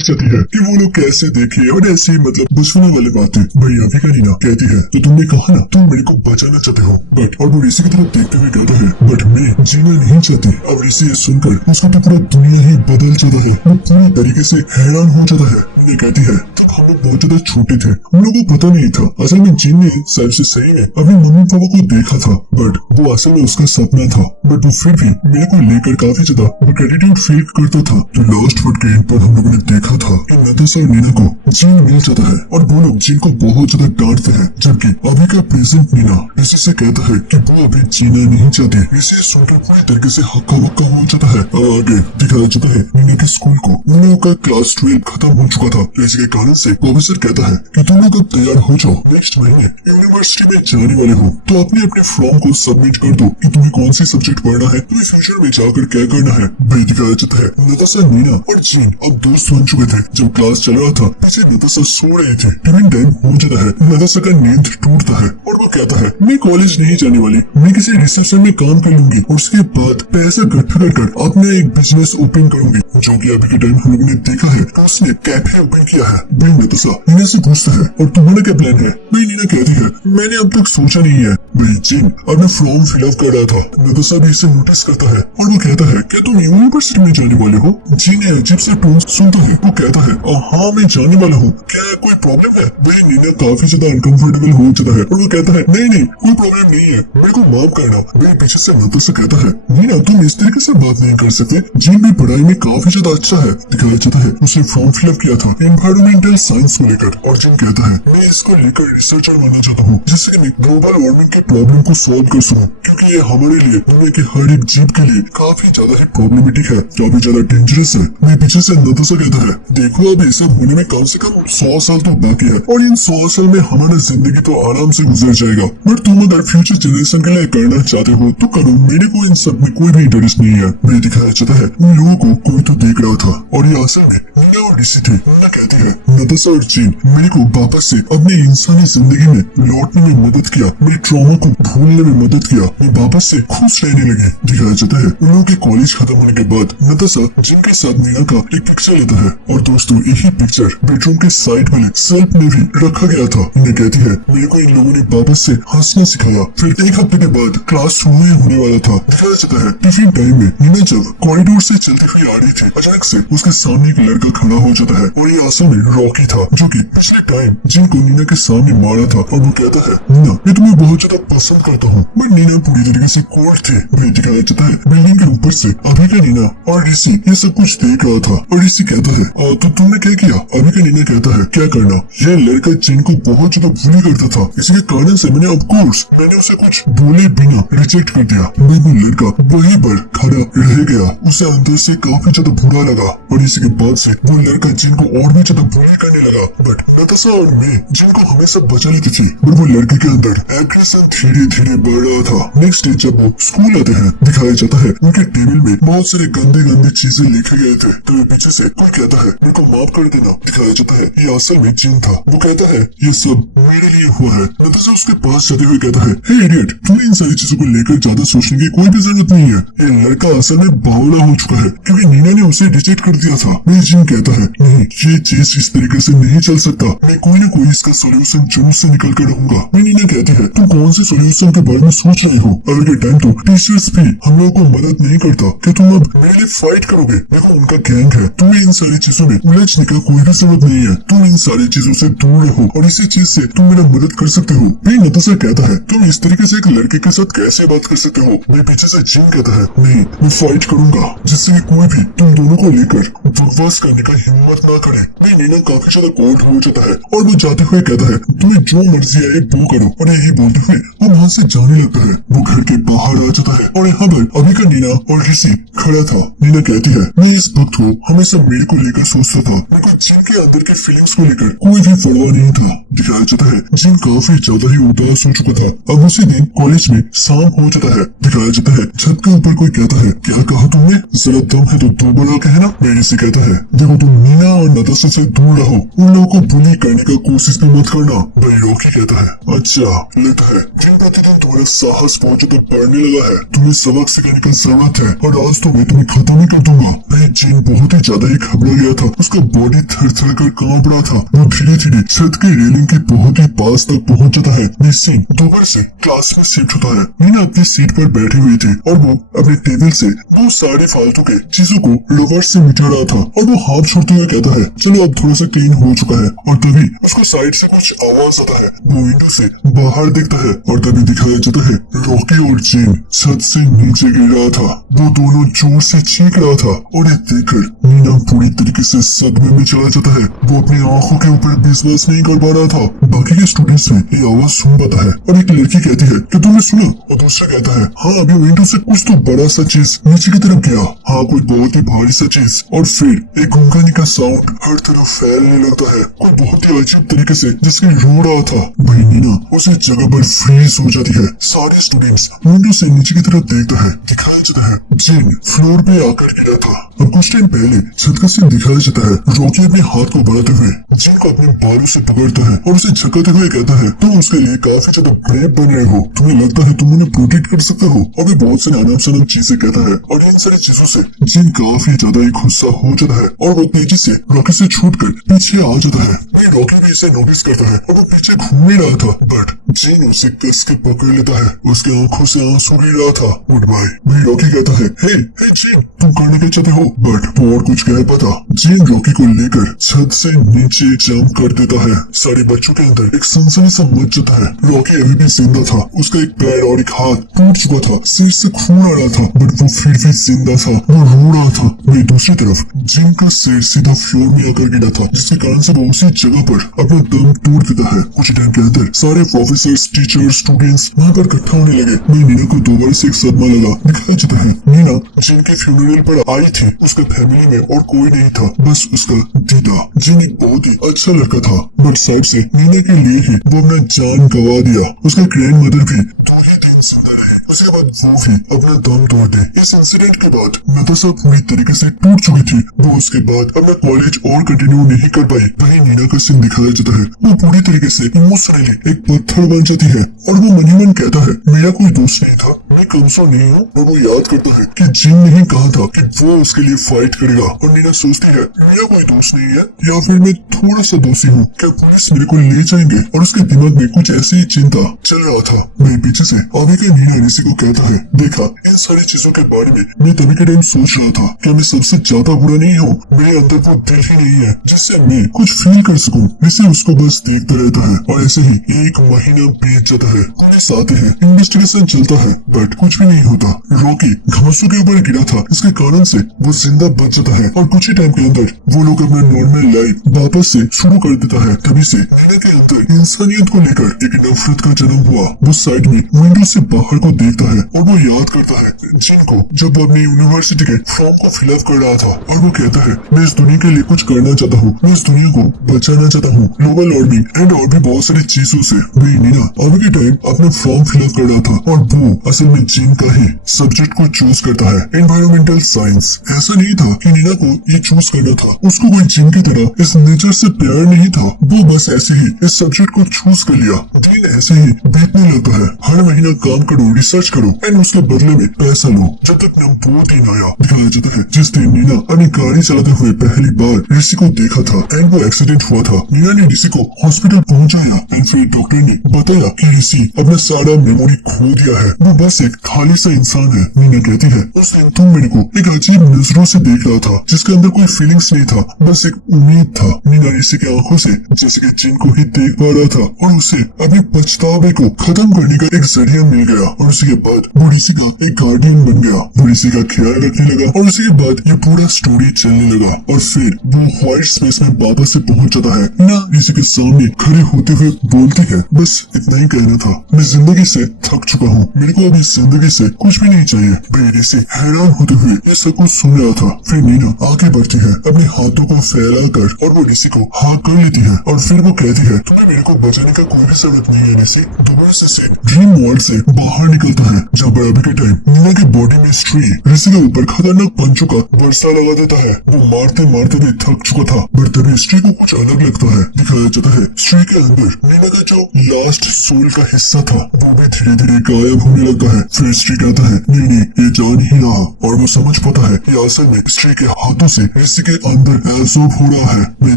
चाहती है कि वो लोग कैसे देखे और ऐसे मतलब बचपने वाली बातें। भाई अभी का नीना कहती है तो तुमने कहा ना तुम मेरे को बचाना चाहते हो, बट और वो ऋषि की तरफ देखते हुए कहता है बट मैं जीना नहीं चाहती। अब ऋषि ये सुनकर उसका तो पूरा दुनिया ही बदल जाता है, वो पूरी तरीके से हैरान हो जाता है। ये कहती है तब हम लोग बहुत ज्यादा छोटे थे, हम लोगों को पता नहीं था असल में जिन ने शायद से सही में अपने मम्मी पापा को देखा था, बट वो असल में उसका सपना था। बट वो फिर भी मेरे को लेकर काफी ज्यादा ग्रेटिट्यूड फील करता था। तो लास्ट वर्ड के एंड पर हम लोगों ने देखा था कि नताशा और नीना को जिन मिल जाता है और वो लोग जिन को बहुत ज्यादा डांटते हैं, जबकि अभी का प्रेजेंट नीना ऋषि से कहता है कि वो अभी जीना नहीं चाहती। ऋषि सुनकर पूरी तरीके से हक्का बक्का हो जाता है। आगे दिखाया जाता है नीना के स्कूल को। उन लोगों का क्लास 12 खत्म हो चुका था। इसी के कारण से प्रोफेसर कहता है कि तुम लोग अब तैयार हो जाओ, नेक्स्ट महीने यूनिवर्सिटी में जाने वाले हो, तो अपने अपने फॉर्म को सबमिट कर दो कि तुम्हें कौन सी सब्जेक्ट पढ़ना है, तुम्हें फ्यूचर में जाकर क्या करना है। भाई दिखाया जाता है नताशा, नीना और जीन अब दोस्त बन चुके थे। जब क्लास चल रहा था पीछे नताशा सो रहे थे, टिफिन टाइम हो जाता है, नताशा का नींद टूटता है और वो कहता है मैं कॉलेज नहीं जाने वाली, मैं किसी रिसेप्शन में काम कर लूंगी और उसके बाद पैसा इकट्ठा कर अपना एक बिजनेस ओपन करूंगी। जो कि अभी के टाइम हम लोगों ने देखा है तो उसने कैफे ओपन किया है। भाई नताशा नीना से पूछता है और तुम्हारा क्या प्लान है। भाई नीना कहती है मैंने अब तक सोचा नहीं है। भाई जिन अपना फॉर्म फिलअप कर रहा था, नताशा भी इसे नोटिस करता है और वो कहता है क्या तुम यूनिवर्सिटी में जाने वाले हो। जिन अजीब सा टोन सुनता है, वो कहता है हाँ मैं जाने वाला हूँ, क्या कोई प्रॉब्लम है। भाई नीना काफी ज्यादा अनकंफर्टेबल हो जाता है और वो कहता है नहीं नहीं कोई प्रॉब्लम नहीं है, मेरे को माफ करना। भाई पीछे से नताशा कहता है नीना तुम इस तरीके से बात नहीं कर सकते, जिन भी पढ़ाई में काफी ज्यादा अच्छा है। दिखाया जाता है उसने फॉर्म फिलअप किया था एनवायरमेंटल साइंस को लेकर और जिन कहता है मैं इसको लेकर रिसर्चर बनना चाहता हूँ, जिससे कि मैं ग्लोबल वार्मिंग के प्रॉब्लम को सॉल्व कर सकूं, क्योंकि ये हमारे लिए दुनिया के हर एक जीव के लिए काफी ज्यादा ही प्रॉब्लमेटिक है, काफी ज्यादा डेंजरस है। मैं पीछे से नताशा कहता है देखो अब ये सब होने में कम से कम 100 साल तो बाकी है और इन 100 साल में हमारा जिंदगी तो आराम से गुजर जाएगा, बट तुम अगर फ्यूचर जनरेशन के लिए करना चाहते हो तो करो, मेरे को इन सब में कोई भी इंटरेस्ट नहीं है। मैं दिखाया जाता है उन लोगों को कोई तो देख रहा था और ये असल में नीना और ऋषि थे। नीना कहती है नताशा और जिन मेरे को वापस से अपने इंसानी जिंदगी में लौटने में मदद किया, मेरे ट्रॉमा को भूलने में मदद किया, मैं वापस से खुश रहने लगे। दिखाया जाता है उन लोगों के कॉलेज खत्म होने के बाद नताशा जिन के साथ नीना का एक पिक्चर लेता है और दोस्तों यही पिक्चर बेडरूम के साइड वाले सेल्फ में भी रखा गया था। नीना कहती है मेरे को इन लोगों ने वापस से हंसना सिखाया। फिर एक हफ्ते के बाद क्लास शुरू होने वाला था। दिखाया जाता है टिफिन टाइम में नीना जब कॉरिडोर से चलती हुई आ रही थी, अचानक से उसके सामने एक लड़का खड़ा हो जाता है और ये असल में रॉकी था, जो कि पिछले टाइम जिनको नीना के सामने मारा था। और वो कहता है नीना मैं तुम्हें बहुत ज्यादा पसंद करता हूँ, बट नीना पूरी तरीके से कोल्ड थे। भी दिखाया जाता है बिल्डिंग के ऊपर से अभी का नीना और ऋषि ये सब कुछ देख रहा था और ऋषि कहता है तो तुमने क्या किया। अभी का नीना कहता है क्या करना, ये लड़का जिनको बहुत ज्यादा बुली करता था, इसी के कारण से मैंने ऑफकोर्स मैंने उसे कुछ बोले बिना रिजेक्ट कर दिया। वो लड़का वहीं पर खड़ा रह गया, उसे अंदर से काफी ज्यादा बुरा लगा और इसी के बाद से वो लड़का जिनको और भी ज्यादा बुली करने लगा। बट नताशा और मैं जिनको हमेशा बचा लेती थी, बट वो लड़के के अंदर एग्रेशन धीरे धीरे बढ़ रहा था। नेक्स्ट डे जब वो स्कूल आते हैं, दिखाया जाता है उनके टेबल में बहुत सारे गंदे गंदे चीजें लिखे गए थे। तो पीछे से कोई कहता है मेरे को माफ कर देना। दिखाया जाता है ये असल में जिन था। वो कहता है ये सब मेरे लिए हुआ है। नताशा उसके पास जाते हुए कहता है हे इडियट, तुम्हें इन सारी चीजों को लेकर ज्यादा सोचने की कोई भी जरूरत नहीं है। ये लड़का असल में बावला हो चुका है क्योंकि नीना ने उसे रिजेक्ट कर दिया था। मैं जिन कहता है नहीं ये चीज इस तरीके से नहीं चल सकता, मैं कोई ना कोई इसका सोल्यूशन जरूर से निकल कर रहूंगा। मैं नीना कहती है तुम कौन से सोल्यूशन के बारे में सोच रहे हो, अगर के टाइम तो टीचर्स भी हम लोगों को मदद नहीं करता कि तुम अब मेरे लिए फाइट करोगे। देखो उनका गैंग है, तुम्हें इन सारी चीजों में उलझने का कोई भी जरूरत नहीं है, तुम इन सारी चीजों से दूर रहो और इसी चीज से तुम मेरा मदद कर सकते हो। भाई नताशा कहता है तुम इस तरीके से एक लड़के के साथ कैसे बात कर सकते हो। मैं पीछे से जिन कहता है नहीं मैं फाइट करूंगा जिससे कि कोई भी तुम दोनों को लेकर बकवास करने का हिम्मत ना करे। भाई नीना काफी ज्यादा कोल्ड हो जाता है और वो जाते हुए कहता है तुम्हें जो मर्जी आए वो करो, और यही बोलते हुए वो वहाँ से जाने लगता है। वो घर के बाहर आ जाता है और यहाँ पर अभी का नीना और ऋषि खड़ा था। नीना कहती है मैं इस वक्त को हमेशा मेरे को लेकर सोचता था, मेरे को जिन के अंदर के फीलिंग्स को लेकर कोई भी परवाह नहीं था। दिखाया जाता है जिन काफी ज्यादा ही उदास हो चुका था। अब उसी दिन कॉलेज में शाम हो जाता है। दिखाया जाता है छत के ऊपर कोई कहता है क्या कहा तुमने, जरा दम है तो दोबारा कहना। मैं इसे कहता है देखो तुम नीना और नताशा से दूर रहो, उन लोगों को बुली करने का कोशिश भी मत करना। भाई रॉकी कहता है अच्छा लगता है जिन प्रतिदिन तुम्हारा साहस बहुत ज्यादा बढ़ने लगा है, तुम्हें सबक सिखाने का जरूरत है और आज तो मैं तुम्हें खत्म ही कर दूंगा। भाई जिन बहुत ही ज्यादा ही घबरा गया था, उसका उसका बॉडी थर थर कर कांप रहा था। वो धीरे धीरे छत की रेलिंग के बहुत ही पास तक पहुंच जाता है। निसिन दोबारा से क्लास में शिफ्ट होता है। नीना अपनी सीट पर बैठी हुई थी और वो अपने टेबल से वो सारे फालतू के चीजों को रबर से मिटा रहा था और वो हाथ छोड़ते हुए कहता है, चलो अब थोड़ा सा क्लीन हो चुका है। और तभी उसको साइड से कुछ आवाज आता है। वो विंडो से बाहर देखता है और तभी दिखाया जाता है रॉकी और जेन छत से नीचे गिर रहा था। वो दोनों जोर से चीख रहा था और ये देखकर नीना पूरी तरीके से सदमे में चला जाता है। वो अपनी आंखों के ऊपर विश्वास नहीं कर पा रहा था। बाकी के स्टूडेंट्स ने ये आवाज सुन पाता है और एक लड़की कहती है कि तुमने सुना, और दूसरा कहता है हाँ अभी विंडो से कुछ तो बड़ा सा चीज नीचे की तरफ गया। हाँ कोई बहुत ही भारी सा चीज। और फिर एक गूंगाने का साउंड हर तरफ फैलने लगता है। कोई बहुत ही अजीब तरीके से जिसके रो रहा था। भाई नीना उसी जगह पर फ्रीज हो जाती है। सारे स्टूडेंट्स विंडो से नीचे की तरफ देखता है। दिखाया जाता है जेन फ्लोर पे आकर गिरा था और कुछ टाइम पहले छत का सीन दिखाया जाता है। रॉकी अपने हाथ को बढ़ाते हुए जेन को अपने बालों से पकड़ता है और उसे झकाते हुए कहता है तुम उसके लिए काफी ज्यादा ब्रेव बन रहे हो। तुम्हें लगता है तुम उन्हें प्रोटेक्ट कर सकते हो। और भी बहुत से अनाप शनाप चीजें कहता है और इन सारी चीजों से जेन काफी ज्यादा ही गुस्सा हो जाता है और वो तेजी से रॉकी से छूटकर पीछे आ जाता है। रॉकी भी इसे नोटिस करता है और वो पीछे घूम ही रहा था, बट जेन उसे कस के पकड़ लेता है। उसके आंखों से आंसू गिर रहा था। Good bye. भाई रॉकी कहता है हे जेन तुम करने क्या चाहते हो, बट वो और कुछ कह पाता। जेन रॉकी को लेकर छत से नीचे जंप कर देता है। सारे बच्चों के अंदर एक सनसनी सा मच जाता है। रॉकी अभी भी जिंदा था। उसका एक पैर और एक हाथ टूट चुका था। सिर से खून आ रहा था, बट वो फिर भी जिंदा था। वो रो रहा था। वही दूसरी तरफ जेन का सिर सीधा फ्लोर में आकर गिरा था, जिसके कारण से वो उसी जगह पर अपना दम तोड़ देता है। कुछ टाइम के अंदर सारे प्रोफेसर्स, टीचर्स, स्टूडेंट्स वहाँ पर इकट्ठा होने लगे। मैं नीना को दोबारा से एक सदमा लगा। दिखाया जाता है नीना जिन के फ्यूनरल पर आई थी, उसका फैमिली में और कोई नहीं था, बस उसका दीदा। जिन एक बहुत ही अच्छा लड़का था, बट साइड से नीना के लिए ही वो अपना जान गवा दिया। उसका ग्रैंड मदर भी 2 ही दिन जिंदा रहे, उसके बाद वो भी अपना दम तोड़ दे। इस इंसिडेंट के बाद नताशा पूरी तरीके से टूट चुकी थी। वो उसके बाद अपना कॉलेज और कंटिन्यू नहीं कर पाई। वही नीना का सीन दिखाया जाता है। वो पूरी तरीके से इमोशनली एक पत्थर बन जाती है और वो मन ही मन कहता है मेरा कोई दोस्त नहीं था, मैं कमजोर नहीं हूँ। और वो याद करता है कि जिन ने कहा था कि वो उसके लिए फाइट करेगा। और नीना सोचती है मेरा कोई दोस्त नहीं है, या फिर मैं थोड़ा सा दोषी हूँ। क्या पुलिस मेरे को ले जाएंगे? और उसके दिमाग में कुछ ऐसी ही चिंता चल रहा था। मैं पीछे से आगे के नीना ऋषि को कहता है देखा इन सारी चीजों के बारे में मैं तभी के टाइम सोच रहा था, क्या मैं सबसे ज्यादा बुरा नहीं हूँ? मेरे अंदर वो दिल ही नहीं है जिससे मैं कुछ फील कर सकूं। ऋषि उसको बस देखता रहता है और ऐसे ही 1 महीना बीत जाता है। पुलिस आते हैं, इन्वेस्टिगेशन चलता है, बट कुछ भी नहीं होता। रॉकी घासों के ऊपर गिरा था, इसके कारण से वो जिंदा बच जाता है और कुछ ही टाइम के अंदर वो लोग अपना नॉर्मल लाइफ वापस से शुरू कर देता है। तभी से नीना के अंदर इंसानियत को लेकर एक नफरत का जन्म हुआ। वो साइड में विंडो से बाहर को देखता है और वो याद करता है जिनको जब वो अपनी यूनिवर्सिटी के फॉर्म को फिलअप कर रहा था और वो कहता है मैं इस दुनिया के लिए कुछ करना चाहता हूँ, मैं इस दुनिया को बचाना चाहता हूँ ग्लोबल वार्मिंग एंड और भी बहुत सारी चीजों से। वही नीना अभी के टाइम अपना फॉर्म फिलअप कर रहा था और वो असल में जिन का ही सब्जेक्ट को चूज करता है, एनवायरमेंटल साइंस। ऐसा नहीं था कि नीना को ये चूज करना था, उसको कोई जिन की तरह इस नेचर से प्यार नहीं था। वो बस ऐसे ही इस सब्जेक्ट को चूज कर लिया। दिन ऐसे ही बीतने लगता है। हर महीना काम करो, रिसर्च करो एंड उसके बदले में पैसा लो, जब तक न वो दिन आया। दिखाया जाता है जिस दिन नीना अपनी गाड़ी चलाते हुए पहली बार ऋषि को देखा था एंड वो एक्सीडेंट हुआ था। नीना ने ऋषि को हॉस्पिटल पहुंचाया एंड फिर डॉक्टर ने बताया कि ऋषि अपना सारा मेमोरी खो दिया है, वो बस एक खाली सा इंसान है। नीना कहती है उस दिन तुम मेरे को एक अजीब नजरों से देख रहा था, जिसके अंदर कोई फीलिंग्स नहीं था, बस एक उम्मीद था। नीना ऋषि की आंखों से जैसे कि जिन को ही देख पा रहा था और उसे अपने पछतावे को खत्म करने का एक जरिया मिल गया। और उसी के बाद वो ऋषि का एक गार्डियन बन गया। वो ऋषि का ख्याल रखने लगा और उसी के बाद ये पूरा स्टोरी चलने लगा। और फिर वो व्हाइट स्पेस में वापस से पहुंच जाता है। नीना ऋषि के सामने खड़े होते हुए बोलती है बस इतना ही कहना था, मैं जिंदगी से थक चुका हूँ, मेरे को अभी जिंदगी से कुछ भी नहीं चाहिए। भाई ऋषि हैरान होते हुए ये सब कुछ सुन रहा था। फिर नीना आगे बढ़ती है अपने हाथों को फैला कर और वो ऋषि को हाँ कर लेती है और फिर वो कहती है तुम्हें मेरे को बचाने का कोई भी जरूरत नहीं है ऋषि। दोबारा से ड्रीम वर्ल्ड से बाहर निकलता है जब बराबर के टाइम नीना के बॉडी में स्ट्री ऋषि के ऊपर खतरनाक पंचों का वर्षा लगा देता है। वो मारते मारते भी थक चुका था, पर तभी स्ट्री को कुछ अलग लगता है। दिखाया जाता है स्ट्री के अंदर नीना का जो लास्ट सोल का हिस्सा था वो भी धीरे धीरे गायब होने लगता है। फिर स्ट्री कहता है नहीं नहीं ये जान ही रहा, और वो समझ पाता है ये असल में स्ट्री के हाथों से ऋषि के अंदर एब्सॉर्ब हो रहा है। मैं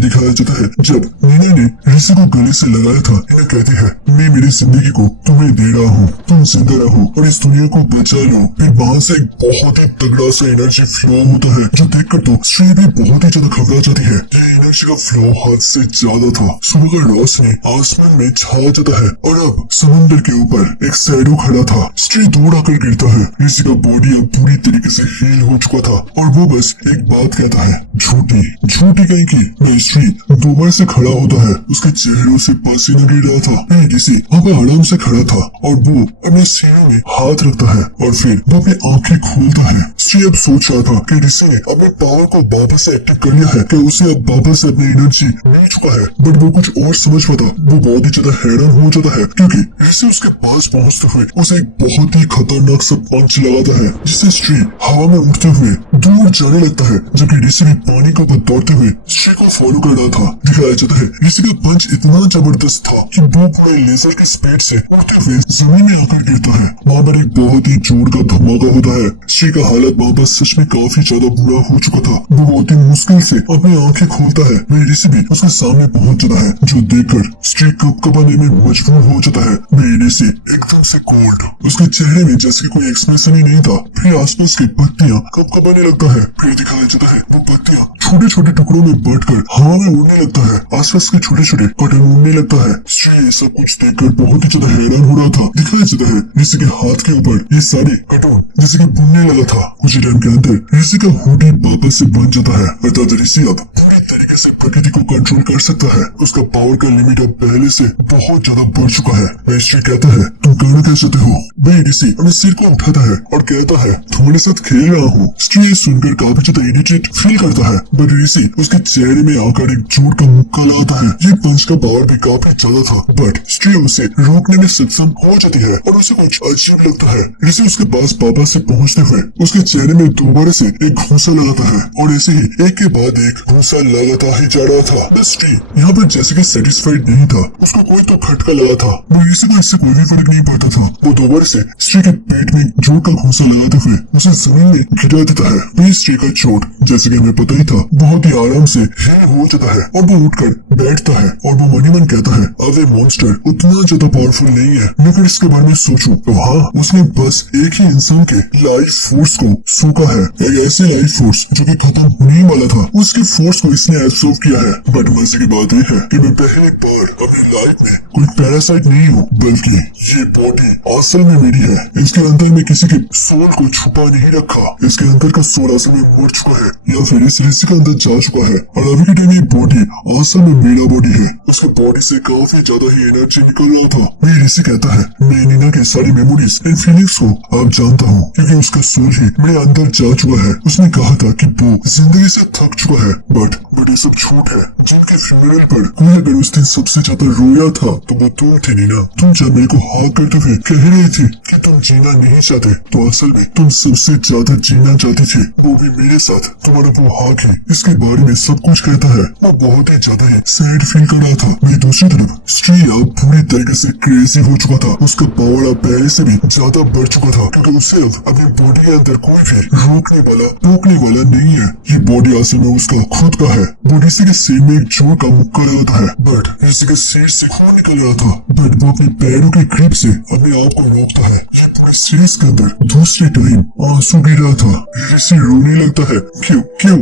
दिखाया जाता है जब नीना ने ऋषि को गले से लगाया था, नीना कहती है मैं मेरी जिंदगी को तुम्हें दे रहा हूँ, तुम जिंदा रहो और इस दुनिया को बचा लो। फिर वहां से एक बहुत ही तगड़ा सा एनर्जी फ्लो होता है जो देखकर तो स्ट्री भी बहुत ही ज्यादा घबरा जाती है। ये एनर्जी का फ्लो हद से ज्यादा था। सुबह का रोशनी आसमान में छा जाता है और अब समुद्र के ऊपर एक शैडो खड़ा था। स्ट्री दूर आकर गिरता है। ऋषि का बॉडी अब पूरी तरीके से हील हो चुका था और वो बस एक बात कहता है झूठी झूठी कहीं की। मैं स्ट्री दोबारा से खड़ा होता है, उसके चेहरों से पसीना गिर रहा था। ऋषि अब आराम से खड़ा था और वो अपने सीनों में हाथ रखता है और फिर वो अपनी आंखें खोलता है। स्ट्री अब सोच रहा था कि ऋषि ने अपने पावर को वापस से एक्टिव कर लिया है, कि उसे अब वापस से अपनी एनर्जी मिल चुका है, बट वो कुछ और समझ पाता। वो बहुत ही ज्यादा हैरान हो जाता है क्योंकि ऋषि उसके पास पहुंचते हुए उसे एक बहुत ही खतरनाक सा पंच लगाता है जिससे स्ट्री हवा में उड़ते हुए दूर जाने लगता है, जबकि ऋषि भी पानी के ऊपर दौड़ते हुए स्ट्री को फॉलो कर रहा था। दिखाया जाता है ऋषि का पंच इतना जबरदस्त था कि वो पूरे लेजर की स्पीड से उड़ते हुए जमीन में आकर गिरता है। वहाँ पर एक बहुत ही जोर का धमाका होता है। स्ट्री का हालत वहाँ पर सच में काफी ज्यादा बुरा हो चुका था। वो बहुत ही मुश्किल से अपनी आंखें खोलता है। वही ऋषि भी उसके सामने पहुंच जाता है जो देखकर स्ट्री कपकपाने में मजबूर हो जाता है। वही ऋषि एकदम से कोल्ड, उसके चेहरे में जैसे कोई एक्सप्रेशन ही नहीं था। फिर आसपास की पत्तियां कपकपाने लगता है। फिर दिखाया जाता है वो पत्तियां छोटे छोटे टुकड़ों में बढ़कर हवा में उड़ने लगता है। आसपास के छोटे छोटे कटन उड़ने लगता है। स्ट्री ये सब कुछ देखकर बहुत ही ज्यादा हैरान हो रहा था। दिखाया जाता है ऋषि के हाथ के ऊपर ये सारे कटोन जैसे कि बुनने लगा था। कुछ टाइम के अंदर ऋषि का हुडी वापस से बन जाता है, अर्थात ऋषि अब पूरी तरीके से प्रकृति को कंट्रोल कर सकता है। उसका पावर का लिमिट अब पहले से बहुत ज्यादा बढ़ चुका है। स्ट्री कहता है तुम करना क्या चाहते हो? वही ऋषि अपने सिर को उठाता है और कहता है तुम्हारे साथ खेल रहा हूँ। स्ट्री सुनकर काफी ज्यादा इरिटेट फील करता है, बट ऋषि उसके चेहरे में आकर एक जोर का मुक्का लगाता है। ये पंच का पावर भी काफी ज्यादा था, बट स्ट्री उसे रोकने में सक्षम हो जाती है और उसे कुछ अजीब लगता है। ऋषि उसके पास वापस से पहुंचते हुए उसके चेहरे में दोबारा से एक घूंसा लगाता है और ऐसे ही एक के बाद एक घूंसा लगाता ही जा रहा था। स्ट्री यहाँ पर जैसे कि सेटिस्फाइड नहीं था, उसको कोई तो खटका लगा था। वो ऋषि को इससे कोई भी फर्क नहीं पड़ता था। वो दोबारा से स्ट्री के पेट में जोर का घूंसा लगाते हुए उसे जमीन में गिरा देता है। वही स्ट्री का चोट जैसे कि हमें पता ही था बहुत ही आराम से हील हो जाता है और वो उठकर बैठता है और वो मन ही मन कहता है अब ये मॉन्स्टर उतना ज्यादा पावरफुल नहीं है। मैं अगर इसके बारे में सोचूं तो हाँ, उसने बस एक ही इंसान के लाइफ फोर्स को सूखा है, एक ऐसे लाइफ फोर्स जो कि खत्म होने ही वाला था, उसके फोर्स को इसने एब्सॉर्ब किया है। बट मजे की बात यह है कि मैं पहली बार अपनी लाइफ में कोई पैरासाइट नहीं हूँ, बल्कि ये बॉडी असल में मेरी है। इसके अंदर में किसी के सोल को छुपा नहीं रखा। इसके अंदर का सोल असल में मर चुका है या फिर इस ऋषि के अंदर जा चुका है और अभी के टाइम ये बॉडी असल में मेरा बॉडी है। उसके बॉडी से काफी ज्यादा ही एनर्जी निकल रहा था। वही ऋषि कहता है मैं नीना की सारी मेमोरीज एंड फीलिंग्स को अब जानता हूँ क्योंकि उसका सोल ही मेरे अंदर जा चुका है। उसने कहा था कि वो जिंदगी से थक चुका है, बट ये सब झूठ है। जिनके फ्यूनरल पर कोई अगर उस दिन सबसे ज्यादा रोया था तो वो तुम थे नीना। तुम जब मेरे को हाँ करते हुए कह रही थी कि तुम जीना नहीं चाहते, तो असल में तुम सबसे ज्यादा जीना चाहती थी, वो भी मेरे साथ। तुम्हारा वो हाँ की इसके बारे में सब कुछ कहता है। वो बहुत ही ज्यादा ही सैड फील कर रहा था। वही दूसरी तरफ स्ट्री अब पूरी तरीके से क्रेजी हो चुका था। उसका पावर अब पहले से भी ज्यादा बढ़ चुका था क्योंकि उसे अब अपनी बॉडी के अंदर कोई भी रोकने वाला टोकने वाला नहीं है। ये बॉडी असल में उसका खुद का है। वो ऋषि के सिर में एक जोर का मुक्का लगाता है, बट ऋषि के सिर से खून निकल रहा था, बट वो अपने पैरों की ग्रिप से अपने आप को रोकता है। ये पूरे सीरीज के अंदर दूसरे टाइम आंसू गिर रहा था। ऋषि रोने लगता है क्यों क्यों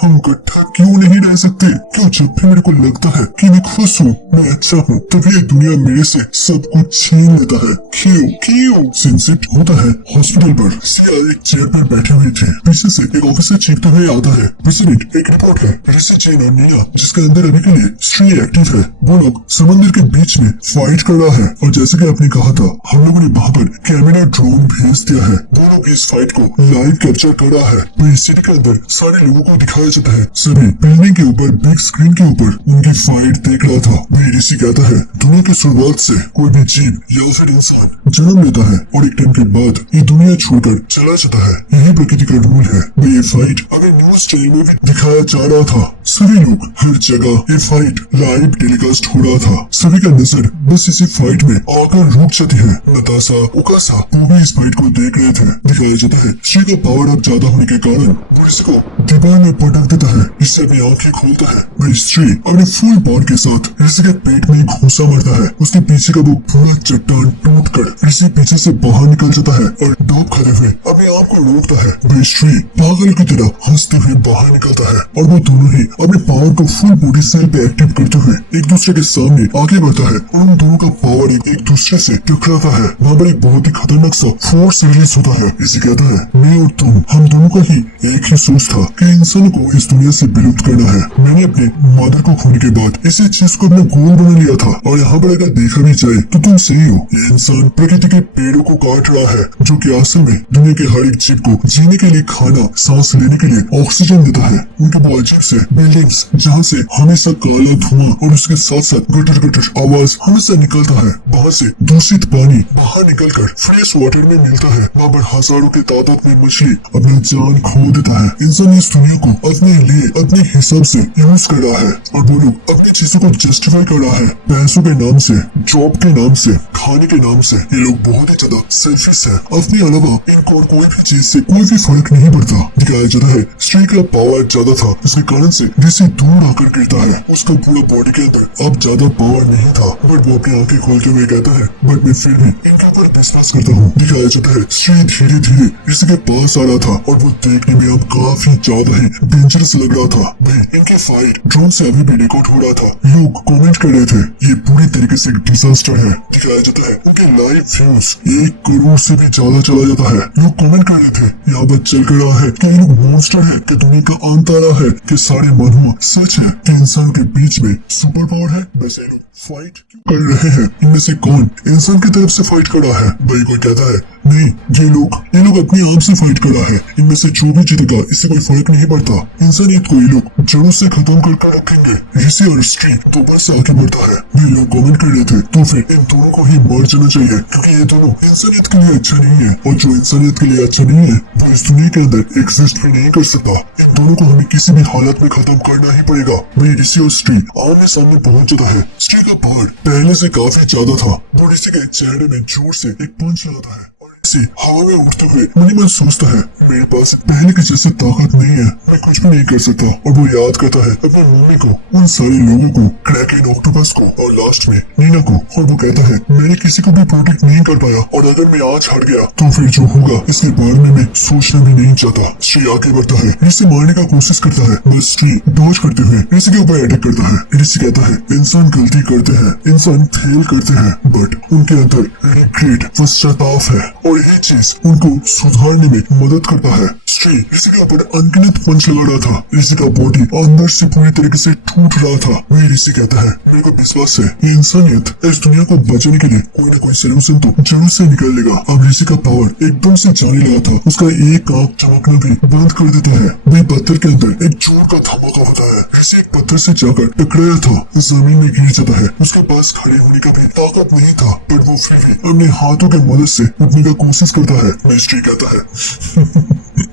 हम इकट्ठा क्यों नहीं रह सकते? क्यों जब भी मेरे को लगता है कि मैं खुश हूँ, मैं अच्छा हूँ, तभी ये दुनिया मेरे से सब कुछ छीन लेता है। क्यों क्यों? सिंसिट होता है हॉस्पिटल पर। सिया एक चेयर पर बैठे हुए थे। पीछे से एक ऑफिसर चीखते हुए आता है, प्रेसिडेंट एक रिपोर्ट है। ऋषि, जैन और नीना जिसके अंदर अभी के लिए स्ट्री एक्टिव है, वो लोग समंदर के बीच में फाइट फाइट कर रहा है। और जैसे कि आपने कहा था, हम लोगों ने वहाँ पर कैमरा ड्रोन भेज दिया है, वो लोग इस फाइट को लाइव कैप्चर कर रहा है। वही सिटी के अंदर सारे लोगों को दिखाया जाता है, सभी बिल्डिंग के ऊपर बिग स्क्रीन के ऊपर उनकी फाइट देख रहा था। वही ऋषि कहता है, दुनिया की शुरुआत से कोई भी जीव या फिर इंसान जन्म लेता है और एक टाइम के बाद ये दुनिया छोड़कर चला जाता है, यही प्रकृति का रूल है। वही ये फाइट अगर न्यूज चैनल में भी दिखाया जा रहा था, सभी लोग हर जगह ये फाइट लाइव टेलीकास्ट हो रहा था। सभी का नजर बस इसी फाइट में आकर रुक जाती है। नताशा, ओकासा वो भी इस फाइट को देख रहे थे। दिखाया जाता है श्री का पावर अप ज्यादा होने के कारण वो इसको दीवार में पटक देता है, इससे अपनी आंखें खोलता है। वही श्री अपने फुल पावर के साथ ऋषि के पेट में घुसा मारता है। उसके पीछे का वो पूरा चट्टान टूट कर ऋषि पीछे से बाहर निकल जाता है और डूब खाते हुए अपने आप को रोकता है। वही श्री पागल की तरह हंसते हुए बाहर निकलता है और वो दोनों ही अपने पावर को फुल बॉडी सेल पे एक्टिव करते हुए एक दूसरे के सामने आगे बढ़ता है और उन दोनों का पावर एक दूसरे से टकराता है। वहाँ पर एक बहुत ही खतरनाक सा फोर्स रिलीज होता है। इसे कहता है, मैं और तुम, हम दोनों का ही एक ही सोच था कि इंसान को इस दुनिया से विलुप्त करना है। मैंने अपने मदर को खोने के बाद इसी चीज को अपना गोल बना लिया था और यहाँ पर अगर देखा भी जाए तो तुम सही हो। ये इंसान प्रकृति के पेड़ों को काट रहा है, जो कि असल में दुनिया के हर एक जीव को जीने के लिए खाना, सांस लेने के लिए ऑक्सीजन देता है। उनके वो अजीब से बिल्डिंग्स जहाँ से हमेशा काला धुआं और उसके साथ साथ गटर गटर आवाज हमेशा निकलता है, वहाँ से दूषित पानी बाहर निकलकर फ्रेश वाटर में मिलता है। वहाँ पर हजारों की तादाद में मछली अपना जान खो देता है। इंसान इस दुनिया को अपने लिए अपने हिसाब से यूज कर रहा है और वो लोग अपनी चीजों को जस्टिफाई कर रहा है। पैसों के नाम से, जॉब के नाम से, खाने के नाम से ये लोग बहुत ही ज्यादा सेल्फिश है। अपने अलावा इनको और कोई भी चीज से कोई भी फर्क नहीं पड़ता। दिखाया जाता है स्त्री का पावर ज्यादा था, जिसके कारण से ऋषि दूर आकर गिरता है। उसका पूरा बॉडी के अंदर अब ज्यादा पावर नहीं था, बट वो अपनी आंखें खोलते हुए कहता है, बट मैं फिर भी इनके ऊपर विश्वास करता हूँ। दिखाया जाता है श्री धीरे धीरे ऋषि के पास आ रहा था और वो देखने में अब काफी ज्यादा ही डेंजरस लग रहा था। भाई इनके फाइट ड्रोन से अभी भी रिकॉर्ड हो रहा था। लोग कमेंट कर रहे थे, ये पूरी तरीके से डिजास्टर है। दिखाया जाता है उनके लाइव व्यूज 1 करोड़ से भी ज्यादा चला जाता है। लोग कमेंट कर रहे थे, यहाँ पर चल कर रहा है कि ये लोग मॉन्स्टर है, कि दुनिया का अंत आ रहा है, कि सारे मनहुआ सच है, कि इंसानों के बीच में सुपर पावर है। वैसे लोग फाइट कर रहे हैं, इनमें से कौन इंसान की तरफ से फाइट कर रहा है? भाई कोई कहता है नहीं, ये लोग अपने आप से फाइट कर रहा है। इनमें से जो भी जीतेगा इससे कोई फर्क नहीं पड़ता। इंसानियत को ये लोग जड़ों से खत्म करके रखेंगे। ऋषि और स्त्री दोबारा से आगे बढ़ता है। ये लोग कमेंट कर रहे थे, तो फिर इन दोनों को ही मार जाना चाहिए, क्योंकि ये दोनों इंसानियत के लिए अच्छा नहीं है और जो इंसानियत के लिए अच्छा नहीं है वो इस दुनिया के अंदर एग्जिस्ट भी नहीं कर सकता। इन दोनों को हमें किसी भी हालत में खत्म करना ही पड़ेगा। वही ऋषि और स्त्री आमने सामने पहुंच जाता है। स्त्री का पावर पहले से काफी ज्यादा था। वो ऋषि के चेहरे में जोर से एक पंच लगाता है। हवा में उड़ते हुए मनी मन सोचता है, मेरे पास पहले की जैसी ताकत नहीं है, मैं कुछ भी नहीं कर सकता। और वो याद करता है अपनी मम्मी को, उन सारे लोगों को, क्रैकेन ऑक्टोपस को और लास्ट में नीना को। और वो कहता है, मैंने किसी को भी प्रोटेक्ट नहीं कर पाया और अगर मैं आज हार गया तो फिर जो होगा इसके बारे में मैं सोचना भी नहीं चाहता। श्री आगे बढ़ता है, ऋषि मारने का कोशिश करता है, बस श्री डॉज करते हुए ऋषि के ऊपर अटैक करता है। ऋषि कहता है, इंसान गलती करते हैं, इंसान फेल करते हैं, बट उनके अंदर रिग्रेट, पश्चाताप है और ये चीज उनको सुधारने में मदद करता है। श्री ऋषि के ऊपर अनगिनत पंच लगा रहा था। ऋषि का बॉडी अंदर से पूरी तरीके से टूट रहा था। वही ऋषि कहता है, मेरे को विश्वास है ये इंसानियत इस दुनिया को बचाने के लिए कोई न कोई सलूशन तो जरूर से निकल लेगा। अब ऋषि का पावर एकदम से जाने लगा था। उसका एक आंख चमकना भी बंद कर देता है। वही पत्थर के अंदर एक जोर का धमाका होता है। ऋषि एक पत्थर से जाकर टकराया था, जमीन में गिर जाता है। उसके पास खड़े होने का भी ताकत नहीं था, पर वो फिर भी अपने हाथों की मदद से उठने का कोशिश करता है। मिस्ट्री कहता है,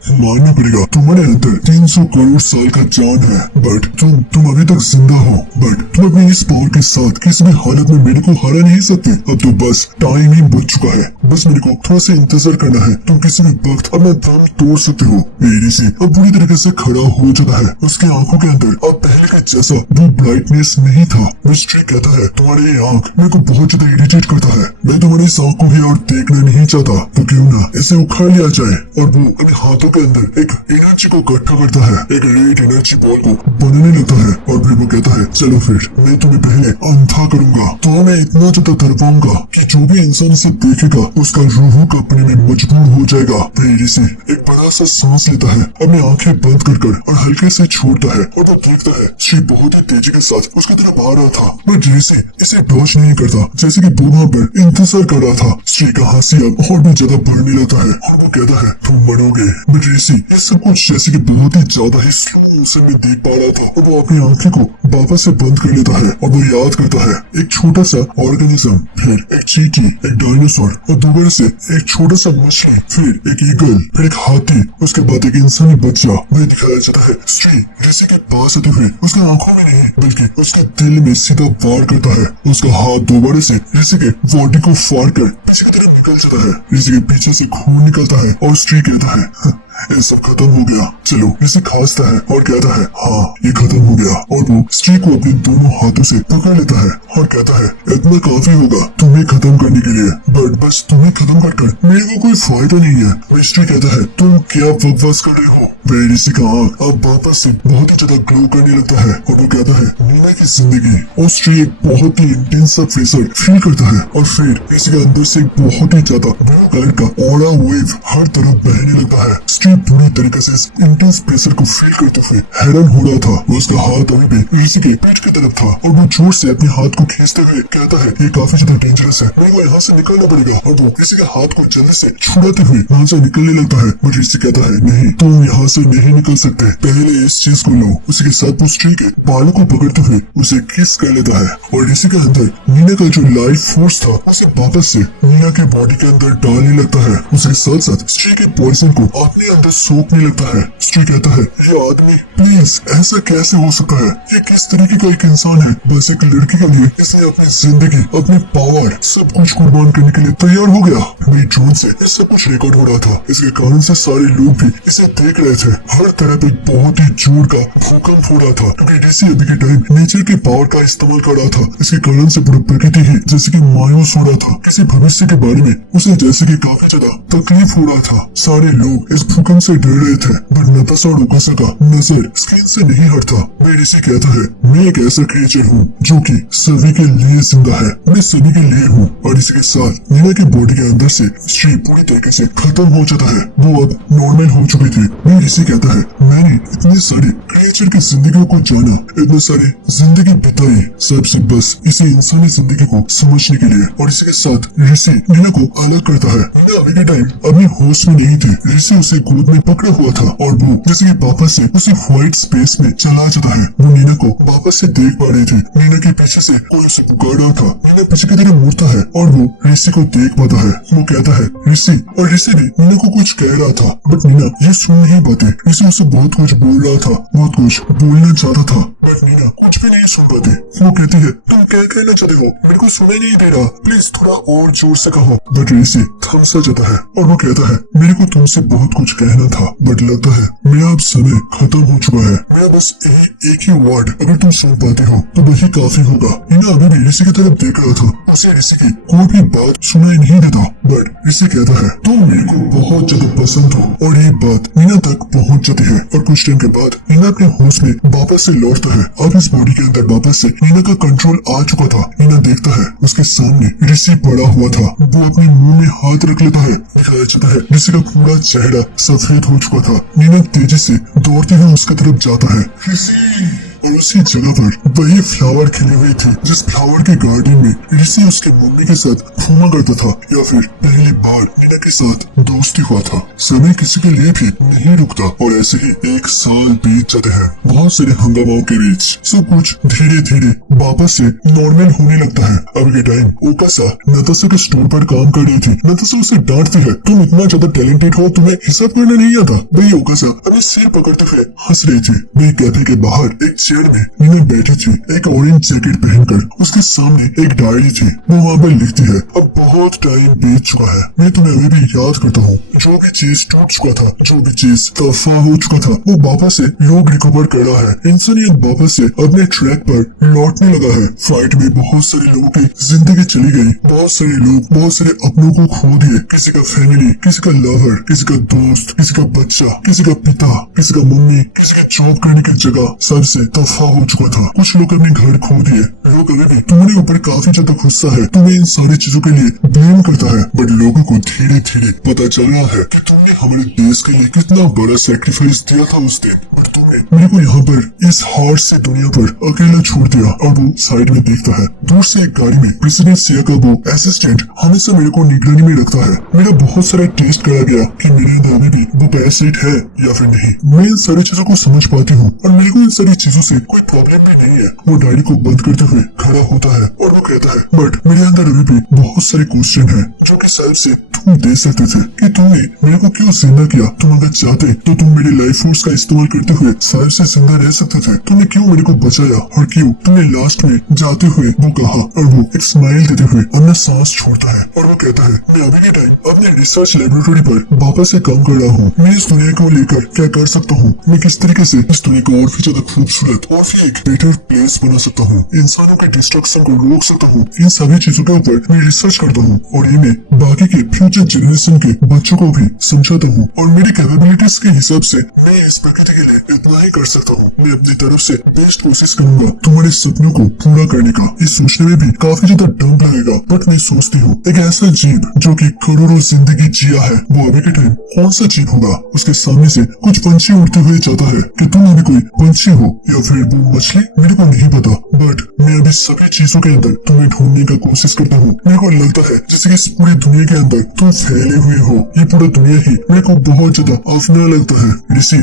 मानना पड़ेगा तुम्हारे अंदर 300 करोड़ साल का जान है, बट तुम अभी तक जिंदा हो, बट तुम अपने इस पावर के साथ किसी भी हालत में मेरे को हरा नहीं सकते। अब तो बस टाइम ही बच चुका है, बस मेरे को थोड़ा सा इंतजार करना है। तुम किसी भी वक्त अपना दम तोड़ सकते हो। मेरी से अब बुरी तरीके से खड़ा हो जाता है। उसकी आंखों के अंदर अब पहले के जैसा वो ब्राइटनेस नहीं था। मिस्ट्री कहता है, तुम्हारी ये आंख मेरे को बहुत ज्यादा इरिटेट करता है। मैं तुम्हारी इस आंख को ही और देखना नहीं चाहता, तो क्यों ना इसे उखाड़ लिया जाए। और वो अपने हाथ हाथों के अंदर एक एनर्जी को इकट्ठा करता है, एक रेड एनर्जी बॉल को बनाने लगता है और फिर वो कहता है चलो फिर मैं तुम्हें पहले अंधा करूंगा, तो मैं इतना ज्यादा तड़पाऊंगा कि जो भी इंसान इसे देखेगा उसका रूह कांपने में मजबूर हो जाएगा। फिर इसे एक बड़ा सा सांस लेता है, अपनी आंखें बंद कर और हल्के से छोड़ता है और वो देखता है श्री बहुत ही तेजी के साथ उसकी तरफ आ रहा था, बट ऋषि इसे डॉज नहीं करता, जैसे कि वो वहाँ पर इंतजार कर रहा था। श्री का हंसी अब और भी ज्यादा बढ़ने लगता है और वो कहता है तुम मरोगे, बट ऋषि ये सब कुछ जैसे कि बहुत ही ज्यादा ही स्लो मोशन में देख पा रहा था और वो अपनी आंखें को वापस से बंद कर लेता है और वो याद करता है एक छोटा सा ऑर्गेनिज्म, फिर एक चींटी, एक डायनासोर और दोबारा से एक छोटा सा मछली, फिर एक ईगल, फिर एक हाथी, उसके बाद एक इंसानी बच्चा। वह दिखाया जाता है श्री ऋषि के पास आते हुए उसकी आंखों में नहीं बल्कि उसके दिल में सीधा वार करता है। उसका हाथ दोबारा से ऋषि के बॉडी को फाड़ कर पीछे की तरफ निकल जाता है। ऋषि के पीछे से खून निकलता है और श्री कहता है ये सब खत्म हो गया, चलो। ऋषि खांसता है और कहता है हाँ ये खत्म हो गया और वो श्री को अपने दोनों हाथों से पकड़ लेता है और कहता है इतना काफी होगा तुम्हें खत्म करने के लिए, बट बस तुम्हें खत्म कर मेरे को कोई फायदा नहीं है। श्री कहता है तुम क्या बकवास कर रहे हो। वह ऋषि का आँख अब वापस से बहुत ही ज्यादा ग्लो करने लगता है और वो कहता है नीना की जिंदगी। और श्री एक बहुत ही इंटेंस सा प्रेशर फील करता है और फिर ऋषि के अंदर से बहुत ही ज्यादा ब्लू कलर का ऑरा वेव हर तरफ बहने लगता है। श्री पूरी तरीके से इस इंटेंस प्रेशर को फील करते हुए हैरान हो रहा था। उसका हाथ अभी भी ऋषि के पेट की तरफ था और वो जोर से अपने हाथ को खींचते हुए कहता है ये काफी ज्यादा डेंजरस है, मेरे को यहाँ से निकलना पड़ेगा। और वो ऋषि के हाथ को जल्दी से छुड़ाते हुए वहाँ से निकलने लगता है और ऋषि कहता है नहीं तुम यहाँ से नहीं निकल सकते, पहले इस चीज को लो। उसी के साथ वो स्त्री के बालों को पकड़ते हुए उसे किस कर लेता है और ऋषि के अंदर नीना का जो लाइफ फोर्स था उसे वापस से नीना के बॉडी के अंदर डालने लगता है। उसके साथ साथ स्त्री के पॉइजन को अपने अंदर सोखने लगता है। स्त्री कहता है ये आदमी प्लीज ऐसा कैसे हो सकता है, ये किस तरीके का एक इंसान है, बस एक लड़की के लिए इसने अपनी जिंदगी, अपनी पावर सब कुछ कुर्बान करने के लिए तैयार हो गया। मेरी ड्रोन से ये सब कुछ रिकॉर्ड हो रहा था, इसके कारण से सारे लोग भी इसे देख रहे थे। हर तरफ एक बहुत ही जोर का भूकंप हो रहा था क्योंकि ऋषि अभी के टाइम नेचर के पावर का इस्तेमाल कर रहा था। इसके कारण से पूरी प्रकृति ही जैसे कि मायूस हो रहा था, किसी भविष्य के बारे में उसे जैसे कि काफी ज्यादा तकलीफ हो रहा था। सारे लोग इस भूकंप से डर रहे थे, बट नताशा और ओकासा का नजर स्क्रीन से नहीं हटता। मैं ऋषि कहता है मैं एक ऐसा क्रिएचर हूँ जो कि सभी के लिए जिंदा है, मैं सभी के लिए हूँ। और इसी के साथ नीना की बॉडी के अंदर से श्री पूरी तरीके से खत्म हो जाता है, वो अब नॉर्मल हो चुकी थी। मैं ऋषि कहता है मैंने इतने सारे क्रिएचर की जिंदगियों को जाना, इतने सारे जिंदगी बिताई, सबसे बस इसे इंसानी जिंदगी को समझने के लिए। और इसी के साथ ऋषि नीना को अलग करता है। नीना अभी के टाइम अपने होश में नहीं थे, ऋषि उसे गोद में पकड़ा हुआ था और वो जैसे कि वापस से उसी व्हाइट स्पेस में चला जाता है। वो नीना को वापस से देख पा रहे थे, नीना के पीछे से कोई उसे पुकार रहा था। नीना पीछे की तरफ मुड़ता है और वो ऋषि को देख पाता है। वो कहता है ऋषि, और ऋषि भी नीना को कुछ कह रहा था, बट नीना ये सुन नहीं पाते। ऋषि उसे बहुत कुछ बोल रहा था, बहुत कुछ बोलना चाहता था, बट नीना कुछ भी नहीं सुन पाते। वो कहती है तुम क्या कहना चाहते हो, मेरे को सुनाई नहीं दे रहा, प्लीज थोड़ा और जोर से कहो। बट ऋषि थम सा जाता है और वो कहता है मेरे को तुमसे बहुत कुछ कहना था, बट लगता है मेरा अब समय खत्म हो चुका है। मेरा बस एक ही वर्ड अगर तुम सुन पाते हो तो वही काफी होगा। नीना अभी भी ऋषि की तरफ देख रहा था, उसे ऋषि की कोई भी बात सुनाई नहीं देता, बट ऋषि कहता है तुम मेरे को बहुत ज्यादा पसंद हो। और ये बात नीना तक पहुंच जाती है और कुछ टाइम के बाद नीना अपने होश में वापस से लौटता है। अब इस बॉडी के अंदर वापस से नीना का कंट्रोल आ चुका था। नीना देखता है उसके सामने ऋषि पड़ा हुआ था, वो अपने मुंह में हाथ रख लेता है। दिखाया जाता है ऋषि का पूरा चेहरा सफेद हो चुका था। नीना तेजी से दौड़ते हुए उसकी तरफ जाता है। ऋषि! और उसी जगह पर वही फ्लावर खिले हुए थे जिस फ्लावर के गार्डन में ऋषि उसके मम्मी के साथ घूमा करता था, या फिर पहली बार नीना के साथ दोस्ती हुआ था। समय किसी के लिए भी नहीं रुकता और ऐसे ही एक साल बीत जाते हैं। बहुत सारे हंगामाओं के बीच सब कुछ धीरे धीरे वापस से नॉर्मल होने लगता है। अभी के टाइम ओकासा नताशा के स्टोर पर काम कर रही थी। नताशा उसे डांटती है तुम इतना ज्यादा टैलेंटेड हो, तुम्हें हिसाब करना नहीं आता। वही ओकासा अपने सिर पकड़ते हुए हंस रही थी। वही कैफे के बाहर एक चेयर में नीना बैठी थी, एक ऑरेंज जैकेट पहनकर। उसके सामने एक डायरी थी। वो वहाँ पर लिखती है, अब बहुत टाइम बीत चुका है, मैं तुम्हें अभी भी याद करता हूँ। जो भी चीज टूट चुका था, जो भी चीज तोहफा हो चुका था, वो वापस से योग रिकवर कर रहा है। इंसानियत वापस से अपने ट्रैक पर लौटने लगा है। फाइट में बहुत सारे लोगों की जिंदगी चली गई, बहुत सारे लोग बहुत सारे अपनों को खो दिए। किसी का फैमिली, किसी का लवर, किसी का दोस्त, किसी का बच्चा, किसी का पिता, किसी का मम्मी, किसी की जॉब करने की जगह सबसे तोहफा हो चुका था। कुछ लोग अपने घर खो दिए। लोग अभी भी तुम्हारे ऊपर काफी ज्यादा गुस्सा है, तुम्हें इन सारी चीजों के लिए ब्लेम करता है। बट लोगों को धीरे धीरे पता चल रहा है कि तुमने हमारे देश के लिए कितना बड़ा सैक्रिफाइस दिया था उस दिन। बट तुमने मेरे को यहाँ पर इस हार्ड से दुनिया पर अकेला छोड़ दिया। और वो साइड में देखता है, दूर से एक गाड़ी में प्रेसिडेंट सिया का वो असिस्टेंट हमेशा मेरे को निगरानी में रखता है। मेरा बहुत सारा टेस्ट करा गया कि मेरे अंदर अभी भी वो पैरासाइट है या फिर नहीं। मैं इन सारी चीजों को समझ पाती हूँ और मेरे को इन सारी चीजों से कोई प्रॉब्लम भी नहीं है। वो डायरी को बंद करते हुए खड़ा होता है और वो कहता है, बट मेरे अंदर अभी भी बहुत सारे क्वेश्चन है जो कि शायद से तुम दे सकते थे कि तुमने मेरे को क्यों जिंदा किया। तुम अगर चाहते तो तुम मेरे लाइफ फोर्स का इस्तेमाल करते हुए शायद से जिंदा रह सकते थे। तुमने क्यों मेरे को बचाया और क्यों तुमने लास्ट में जाते हुए वो कहा। और वो एक स्माइल देते हुए अपना सांस छोड़ता है और वो कहता है, मैं अभी के टाइम अपने रिसर्च लेबोरेटरी पर वापस से काम कर रहा हूँ। मैं इस दुनिया को लेकर क्या कर सकता हूँ, मैं किस तरीके से इस दुनिया को और भी ज्यादा खूबसूरत और भी एक बेटर प्लेस बना सकता हूँ, इंसानों के डिस्ट्रक्शन को रोक सकता हूँ। इन सभी चीजों के ऊपर मैं रिसर्च करता हूँ और ये मैं बाकी के फ्यूचर जनरेशन के बच्चों को भी समझाता हूँ। और मेरी कैपेबिलिटीज के हिसाब से मैं इस प्रकृति के लिए इतना ही कर सकता हूँ। मैं अपनी तरफ से बेस्ट कोशिश करूंगा तुम्हारे सपनों को पूरा करने का। ये सोचने में भी काफी ज्यादा डर लगेगा, बट मैं सोचती हूँ एक ऐसा जीव जो कि करोड़ों जिंदगी जिया है, वो अभी के टाइम कौन सा जीव होगा। उसके सामने से कुछ पंछी उड़ते हुए जाता है कि तुम अभी कोई पंछी हो या फिर वो मछली, मेरे को नहीं पता। बट मैं अभी सभी चीजों के अंदर तुम्हें ढूंढने का कोशिश करता हूँ। मेरे को लगता है जैसे कि इस पूरी दुनिया के अंदर तुम फैले हुए हो। ये पूरा दुनिया ही मेरे को बहुत ज्यादा अपना लगता है। ऋषि,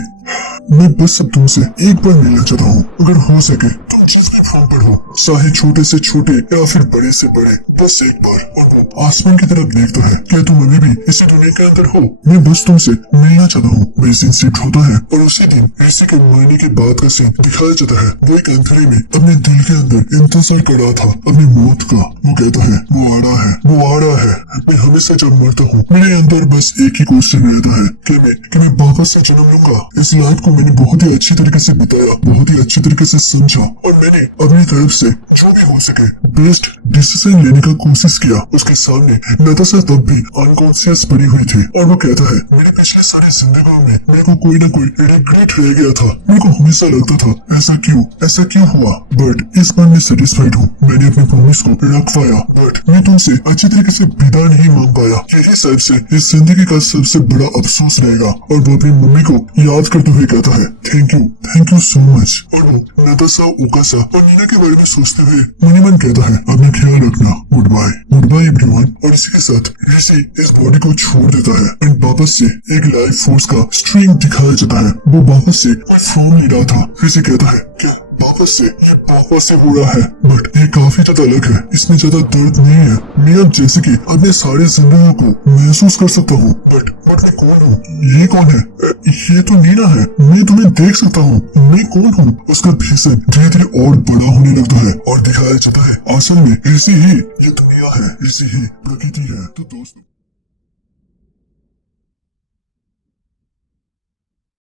मैं बस अब तुमसे एक बार मिलना चाहता हूँ। अगर हो सके तुम जिस भी फॉर्म पर हो, चाहे छोटे से छोटे या फिर बड़े से बड़े, बस एक बार। और वो आसमान की तरफ देखता है, क्या तुम अभी भी इसी दुनिया के अंदर हो? मैं बस तुमसे मिलना चाहता हूँ। वह सीन शिफ्ट होता है और उसी दिन ऋषि के मरने के बाद का सीन दिखाया जाता है। वो एक अंधेरे में अपने दिल के अंदर इंतजार कर रहा था अपनी मौत का। वो कहता है, वो आ रहा है, वो आ रहा है। मैं हमेशा जब मरता हूँ मेरे अंदर बस एक ही क्वेश्चन रहता है कि मैं वापस से जन्म लूंगा। इस लाइफ को मैंने बहुत ही अच्छी तरीके से बिताया, बहुत ही अच्छी तरीके से समझा और मैंने अपनी तरफ से जो भी हो सके बेस्ट डिसीजन लेने का कोशिश किया। उसके सामने नताशा तब भी अनकॉन्शियस पड़ी हुई थी और वो कहता है, मेरे पिछले सारी जिंदगियों में मेरे को कोई ना कोई रिग्रेट रह गया था। मेरे को हमेशा लगता था ऐसा क्यों हुआ। बट इस बार मैं सेटिस्फाइड हूँ। मैंने अपने प्रॉमिस को रख पाया, बट मैं तुमसे अच्छी तरीके से विदा नहीं मांग पाया। यही शायद से इस जिंदगी का सबसे बड़ा अफसोस रहेगा। और वो अपनी मम्मी को याद करते हुए कहता है, थैंक यू सो मच। और वो नताशा, ओकासा और नीना के बारे में सोचते हुए मन ही मन कहता है, अपना ख्याल रखना, गुड बाय एवरीवन। और इसी के साथ ऋषि इस बॉडी को छोड़ देता है एंड वापस से एक लाइफ फोर्स का स्ट्रिंग दिखाया जाता है। वो वापस से कोई फॉर्म ले रहा था। ऋषि कहता है, क्या ये वापस से हो रहा है, बट ये काफी ज्यादा अलग है, इसमें ज्यादा दर्द नहीं है। मैं अब जैसे कि अपने सारे जिंदगियों को महसूस कर सकता हूँ। बट मैं कौन हूँ? ये कौन है? ये तो नीना है। मैं तुम्हें देख सकता हूँ, मैं कौन हूँ? उसका भीषण धीरे धीरे और बड़ा होने लगता है और दिखाया जाता है असल में ऋषि ही ये दुनिया है, ऋषि ही प्रकृति है। तो दोस्तों